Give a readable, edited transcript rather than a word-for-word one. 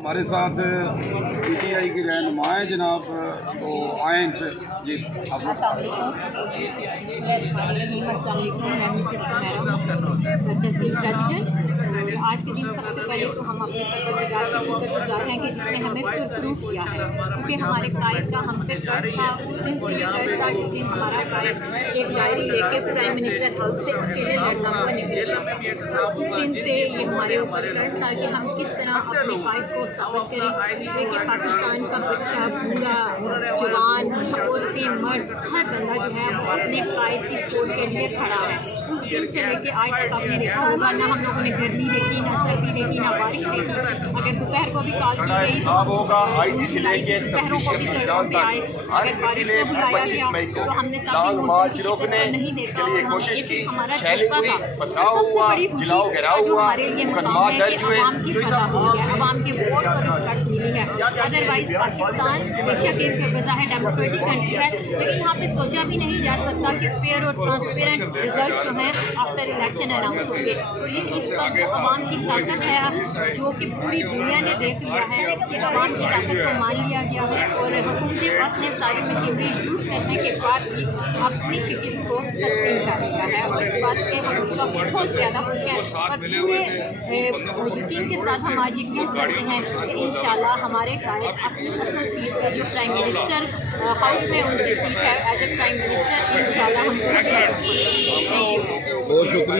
ہمارے ساتھ P T I کی رہنما ہیں جناب، وہ آئیں ان سے جی السلام علیکم، میں مسز سمیرا تحصیل پریزیڈنٹ۔ آج کے دن سب سے پہلے تو ہم اپنے پروردگار کا شکر گزار ہیں کہ جس نے ہمیں سرخرو کیا ہے، کیونکہ ہمارے قائد کا ہم پہ قرض تھا۔ اس دن سے یہ قرض تھا جس دن ہمارا قائد ایک ڈائری لے کے پرائم منسٹر ہاؤس سے اکیلے لڑتا ہوا نکل گیا۔ اس دن سے یہ ہمارے اوپر قرض تھا کہ ہم کس طرح اپنے قائد کو ثابت کریں کہ پاکستان کا بچہ، بوڑھا، جوان، عورتیں، مرد، ہر بندہ جو ہے وہ اپنے قائد کی سپورٹ کے لیے کھڑا ہے۔ اس دن سے لے کے آج تک آپ نے دیکھا ہوگا، نہ ہم لوگوں نے گرمی دیکھی، نہ سردی دیکھی، نہ بارش دیکھی۔ اگر دوپہر کو بھی کال کی گئی تو دوپہروں کو بھی سڑکوں پہ آئے، اگر بارش کو بلایا گیا تو ہم نے تعلیم موسم کی شکل پر نہیں دیکھا، اور ہمارا جذبہ تھا۔ سب سے بڑی خوشی جو ہمارے لیے مقام ہے کہ عوام کی فتح ہوئی ہے، عوام کے ووٹ کو رسپیکٹ ملی ہے۔ ادروائز پاکستان بے شک ایک بظاہر ڈیموکریٹک کنٹری ہے، لیکن یہاں پہ سوچا بھی نہیں جا سکتا کہ فیئر اور ٹرانسپیرنٹ ریزلٹس جو ہیں آفٹر الیکشن اناؤنس ہوں گے۔ تو یہ اس وقت عوام کی طاقت ہے جو کہ پوری دنیا نے دیکھ لیا ہے کہ عوام کی طاقت کو مان لیا گیا ہے، اور حکومت وقت نے ساری مشینری یوز کرنے کے بعد بھی اپنی شکست کو تسلیم کر لیا ہے، اور اس بات پہ ہم اس وقت بہت زیادہ خوش ہیں، اور پورے یقین کے ساتھ ہم آج یہ کہہ سکتے ہیں کہ انشاءاللہ ہمارے قائد اپنی اصل سیٹ پر جو پرائم منسٹر ہاؤس میں ان کی سیٹ ہے ایز اے پرائم منسٹر، انشاءاللہ ہم بہت شکریہ۔